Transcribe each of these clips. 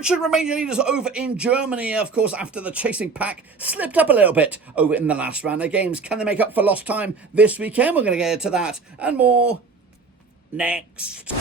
München remain leaders over in Germany, of course, after the chasing pack slipped up a little bit over in the last round of games. Can they make up for lost time this weekend? We're going to get into that and more next.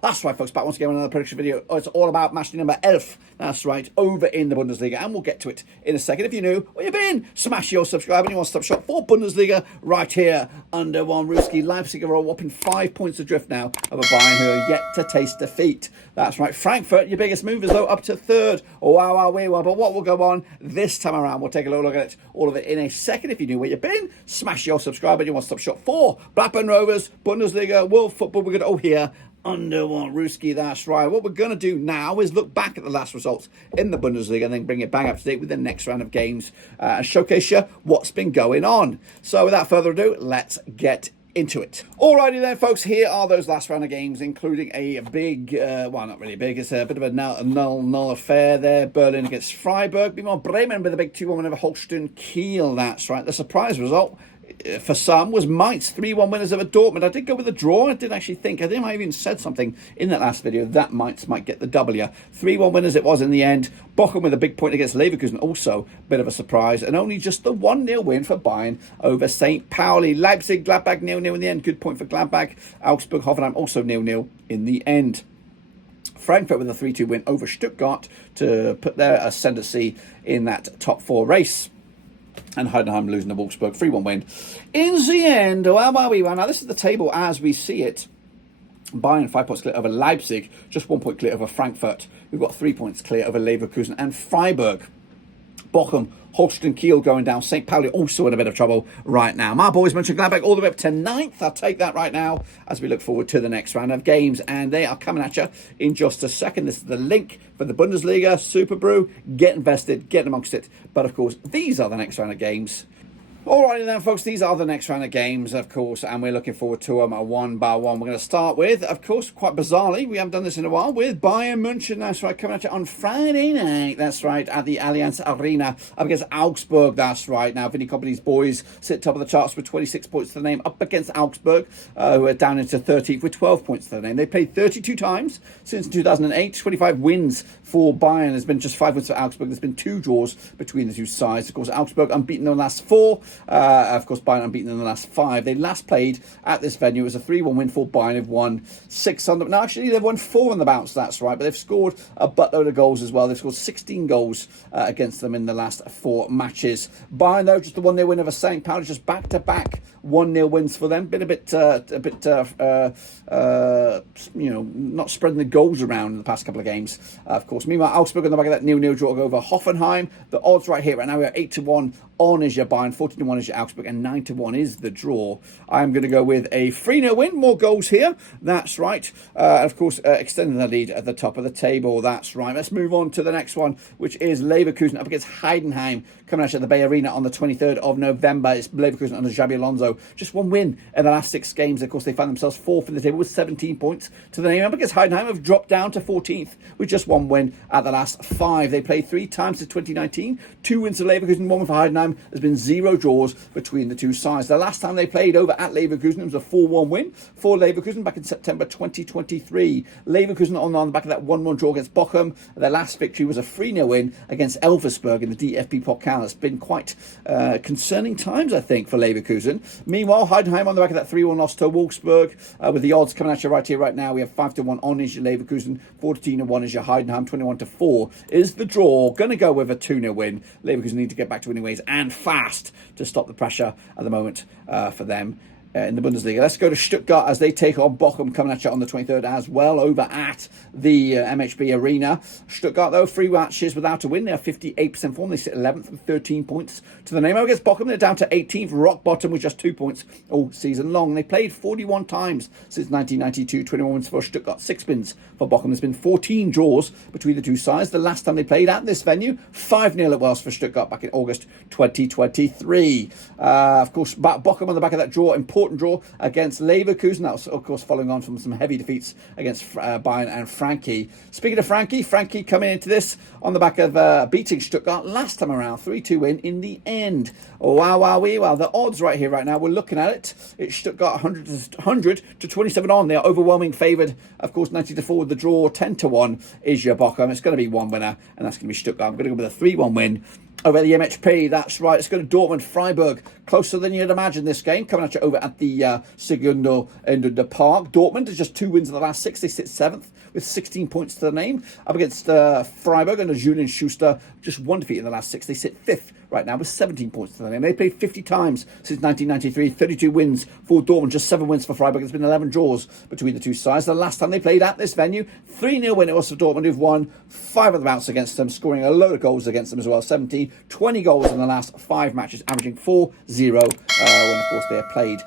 That's right, folks, back once again with another prediction video. It's all about match number 11. That's right, over in the Bundesliga, and we'll get to it in a second. If you're new, where you been? Smash your subscribe and you want to stop shop for Bundesliga right here under one Ruski. Leipzig are a whopping 5 points adrift now of a Bayern who are yet to taste defeat. That's right, Frankfurt, your biggest movers though, up to third. Oh, wow, but what will go on this time around? We'll take a little look at it, all of it in a second. If you knew where you've been, smash your subscribe and you want to stop shop for Blackburn Rovers, Bundesliga, World Football. We're going to here under one Ruski. That's right. What we're going to do now is look back at the last results in the Bundesliga and then bring it bang up to date with the next round of games and showcase you what's been going on. So without further ado, let's get into it. Alrighty then, folks, here are those last round of games, including a big, well, not really big, it's a bit of a null affair there. Berlin against Freiburg. Meanwhile, Bremen with a big 2-1 win over Holstein Kiel. That's right. The surprise result for some was Mainz, 3-1 winners over Dortmund. I did go with a draw. I did actually think, I think I even said something in that last video that Mainz might get the W. 3-1 winners it was in the end. Bochum with a big point against Leverkusen, also a bit of a surprise. And only just the 1-0 win for Bayern over St. Pauli. Leipzig, Gladbach 0-0 in the end. Good point for Gladbach. Augsburg, Hoffenheim also 0-0 in the end. Frankfurt with a 3-2 win over Stuttgart to put their ascendancy in that top four race. And Heidenheim losing to Wolfsburg, 3-1 win. In the end, now this is the table as we see it. Bayern 5 points clear over Leipzig, just 1 point clear over Frankfurt. We've got 3 points clear over Leverkusen and Freiburg. Bochum, Holstein Kiel going down. St. Pauli also in a bit of trouble right now. My boys, Mönchengladbach, all the way up to 9th. I'll take that right now as we look forward to the next round of games. And they are coming at you in just a second. This is the link for the Bundesliga, Super Brew. Get invested, get amongst it. But, of course, these are the next round of games. Alrighty then, folks, these are the next round of games, of course, and we're looking forward to them one by one. We're going to start with, of course, quite bizarrely, we haven't done this in a while, with Bayern München, that's right, coming at you on Friday night, that's right, at the Allianz Arena, up against Augsburg, that's right. Now, Vinny Kompany's boys sit top of the charts with 26 points to the name, up against Augsburg, who are down into 13th with 12 points to the name. They played 32 times since 2008, 25 wins for Bayern. There's been just 5 wins for Augsburg. There's been 2 draws between the two sides. Of course, Augsburg unbeaten in the last 4. Of course, Bayern unbeaten in the last 5. They last played at this venue. It was a 3-1 win for Bayern. They've won 6 on the... No, actually, they've won 4 on the bounce, that's right. But they've scored a buttload of goals as well. They've scored 16 goals against them in the last 4 matches. Bayern, though, just the 1-0 win over St. Pauli, just back-to-back 1-0 wins for them. Been a bit, you know, not spreading the goals around in the past couple of games, of course. Meanwhile, Augsburg on the back of that 0-0 draw over Hoffenheim. The odds right here, right now, we are 8-1 on is your Bayern, 14-1 is your Augsburg, and 9-1 is the draw. I'm going to go with a 3-0 win. More goals here. That's right. Of course, extending the lead at the top of the table. That's right. Let's move on to the next one, which is Leverkusen up against Heidenheim, coming out at the Bay Arena on the 23rd of November. It's Leverkusen under Xabi Alonso. Just 1 win in the last 6 games. Of course, they find themselves 4th in the table with 17 points to the name. Up against Heidenheim have dropped down to 14th with just 1 win at the last 5. They played 3 times since 2019. 2 wins for Leverkusen, 1 win for Heidenheim. There's been 0 draws between the two sides. The last time they played over at Leverkusen, it was a 4-1 win for Leverkusen back in September 2023. Leverkusen on the back of that 1-1 draw against Bochum. Their last victory was a 3-0 win against Wolfsburg in the DFB Pokal. It's been quite concerning times, I think, for Leverkusen. Meanwhile, Heidenheim on the back of that 3-1 loss to Wolfsburg, with the odds coming at you right here, right now. We have 5-1 on is your Leverkusen, 14-1 is your Heidenheim, 21-4 is the draw. Going to go with a 2-0 win. Leverkusen need to get back to winning ways and fast to stop the pressure at the moment for them in the Bundesliga. Let's go to Stuttgart as they take on Bochum, coming at you on the 23rd as well, over at the MHB Arena. Stuttgart, though, 3 matches without a win. They have 58% form. They sit 11th with 13 points to the name. Against Bochum, they're down to 18th, rock bottom with just 2 points all season long. They played 41 times since 1992, 21 wins for Stuttgart, 6 wins for Bochum. There's been 14 draws between the two sides. The last time they played at this venue, 5-0 it was for Stuttgart back in August 2023. Of course, Bochum on the back of that draw, important important draw against Leverkusen. That was, of course, following on from some heavy defeats against Bayern and Frankie. Speaking of Frankie coming into this on the back of beating Stuttgart last time around, 3-2 win in the end. Wow. The odds right here, right now, we're looking at it. It's Stuttgart 100 to 27 on. They are overwhelming favoured. Of course, 90-4 with the draw. 10-1 is your Bochum. It's going to be one winner, and that's going to be Stuttgart. I'm going to go with a 3-1 win over the MHP. That's right. It's going to Dortmund, Freiburg. Closer than you'd imagine this game. Coming at you over at the Segundo end of the park. Dortmund has just 2 wins in the last 6. They sit 7th with 16 points to the name. Up against Freiburg under Julian Schuster. Just 1 defeat in the last 6. They sit 5th right now with 17 points to the name. They played 50 times since 1993. 32 wins for Dortmund. Just 7 wins for Freiburg. There's been 11 draws between the two sides. The last time they played at this venue, 3-0 win it was for Dortmund, who've won 5 of the bouts against them, scoring a load of goals against them as well. 17, 20 goals in the last 5 matches, averaging 4-0 when, of course, they have played.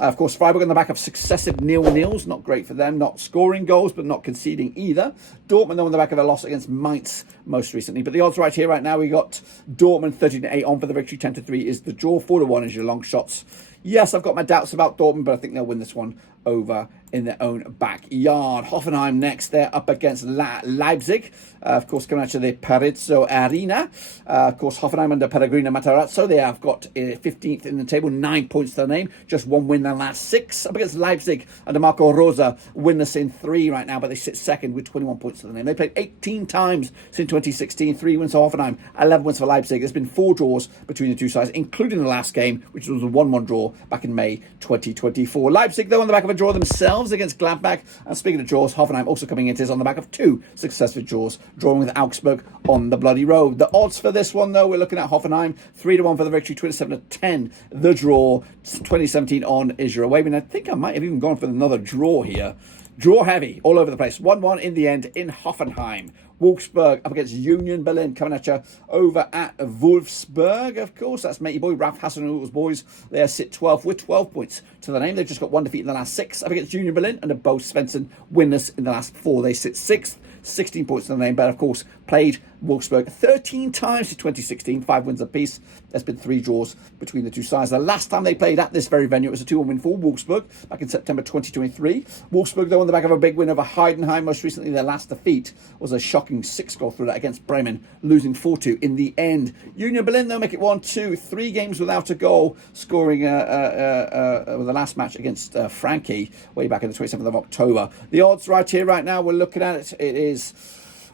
Of course, Freiburg on the back of successive 0-0s. Not great for them. Not scoring goals, but not conceding either. Dortmund, though, on the back of a loss against Mainz most recently. But the odds right here, right now, we got Dortmund 13-8 on for the victory. 10-3 is the draw. 4-1 is your long shots. Yes, I've got my doubts about Dortmund, but I think they'll win this one over in their own backyard. Hoffenheim next. They're up against Leipzig. Of course, coming out to the Perizzo Arena. Of course, Hoffenheim under Pellegrino Matarazzo. They have got 15th in the table, 9 points to their name. Just 1 win in the last 6. Up against Leipzig under Marco Rosa. Winless in 3 right now, but they sit second with 21 points to their name. They played 18 times since 2016. 3 wins for Hoffenheim, 11 wins for Leipzig. There's been 4 draws between the two sides, including the last game, which was a 1-1 draw back in May 2024. Leipzig, though, on the back of a draw themselves against Gladbach. And speaking of draws, Hoffenheim also coming into this on the back of 2 successive draws, drawing with Augsburg on the bloody road. The odds for this one, though, we're looking at Hoffenheim 3-1 for the victory, 27-10 the draw. 2017 on is your away win. I think I might have even gone for another draw here. Draw heavy all over the place. 1-1 in the end in Hoffenheim. Wolfsburg up against Union Berlin, coming at you over at Wolfsburg, of course. That's matey boy Ralph Hasenhutl's boys. They sit 12th with 12 points to the name. They've just got 1 defeat in the last 6 up against Union Berlin under Bo Svensson, winless in the last 4. They sit 6th, 16 points to the name, but of course played Wolfsburg 13 times in 2016, 5 wins apiece. There's been 3 draws between the two sides. The last time they played at this very venue, it was a 2-1 win for Wolfsburg back in September 2023. Wolfsburg, though, on the back of a big win over Heidenheim. Most recently, their last defeat was a shocking 6-goal thriller against Bremen, losing 4-2 in the end. Union Berlin, though, make it 1-2, 3 games without a goal, scoring the last match against Frankie way back in the 27th of October. The odds right here, right now, we're looking at it. It is...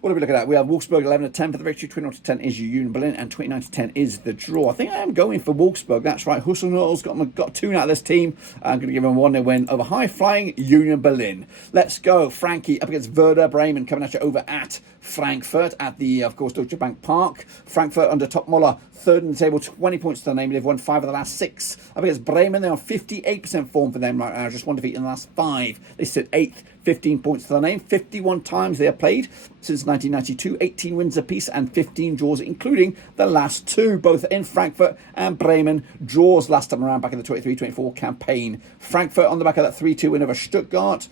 What are we looking at? We have Wolfsburg 11-10 for the victory, 21-10 is Union Berlin, and 29-10 is the draw. I think I am going for Wolfsburg. That's right. Husselnull's got 2 out of this team. I'm going to give them a 1-0 win over high-flying Union Berlin. Let's go. Frankie up against Werder Bremen, coming at you over at Frankfurt at the, of course, Deutsche Bank Park. Frankfurt under Topmöller, 3rd in the table, 20 points to their name. They've won 5 of the last 6. Up against Bremen, they're on 58% form for them right now. Just 1 defeat in the last 5. They sit 8th, 15 points to their name. 51 times they have played since 1992. 18 wins apiece and 15 draws, including the last 2, both in Frankfurt and Bremen. Draws last time around back in the 23-24 campaign. Frankfurt on the back of that 3-2 win over Stuttgart.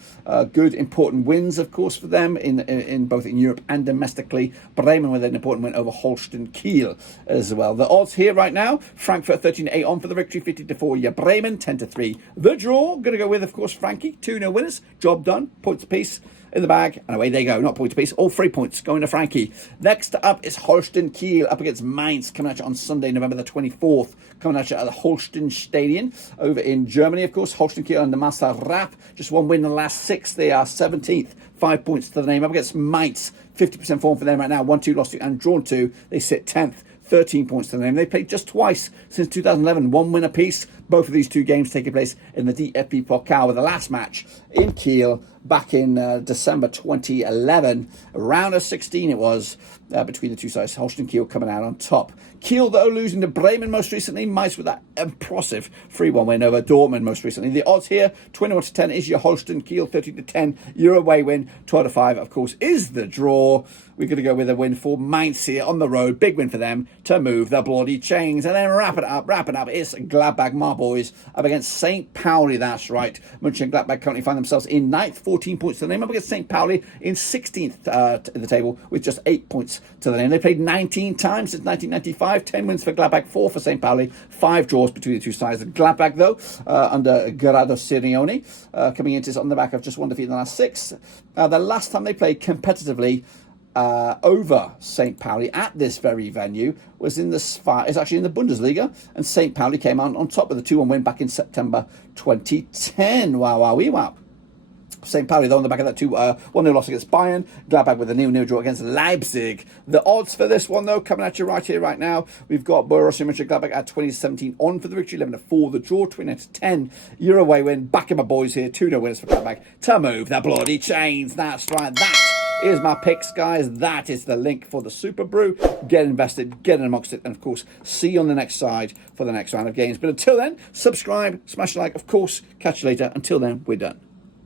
Good, important wins, of course, for them in both in Europe and domestically. Bremen with an important win over Holstein Kiel as well. The odds here right now, Frankfurt 13-8 on for the victory, 50-4. Yeah, Bremen 10-3. The draw, going to go with, of course, Frankie. 2-0 winners. Job done. Points apiece in the bag, and away they go. Not point apiece, all 3 points going to Frankie. Next up is Holstein Kiel up against Mainz, coming at you on Sunday, November the 24th. Coming at you at the Holstein Stadion over in Germany, of course. Holstein Kiel under Marcel Rapp, just 1 win in the last 6. They are 17th, 5 points to the name. Up against Mainz, 50% form for them right now. 1-2 lost 2 and drawn 2. They sit 10th. 13 points to the name. They played just twice since 2011, 1 win apiece. Both of these 2 games taking place in the DFB Pokal, with the last match in Kiel back in December 2011. Round of 16 it was between the two sides. Holstein Kiel coming out on top. Kiel, though, losing to Bremen most recently. Mainz with that impressive 3-1 win over Dortmund most recently. The odds here, 21-10 is your Holstein Kiel, 13-10 your away win. 12-5, of course, is the draw. We're going to go with a win for Mainz here on the road. Big win for them to move the bloody chains. And then wrapping up, it's Gladbach, our boys, up against St. Pauli. That's right. Mönchengladbach currently find themselves in 9th, 14 points to the name, up against St. Pauli in 16th in the table with just 8 points to the name. They played 19 times since 1995, 10 wins for Gladbach, 4 for St. Pauli, 5 draws between the two sides. The Gladbach, though, under Gerardo Sirioni, coming into this on the back of just one defeat in the last 6. The last time they played competitively over St. Pauli at this very venue was it's actually in the Bundesliga, and St. Pauli came out on top with a 2-1 win back in September 2010. Wow. St. Pauli, though, on the back of that 1-0 loss against Bayern. Gladbach with a 0-0 draw against Leipzig. The odds for this one, though, coming at you right here, right now. We've got Borussia Mönchengladbach at 20-17 on for the victory, 11-4 the draw, 29-10 Euro away win. Backing my boys here, 2-0 winners for Gladbach to move the bloody chains. That's right, that is my picks, guys. That is the link for the Super Brew. Get invested, get in amongst it, and of course, see you on the next side for the next round of games. But until then, subscribe, smash a like, of course, catch you later. Until then, we're done.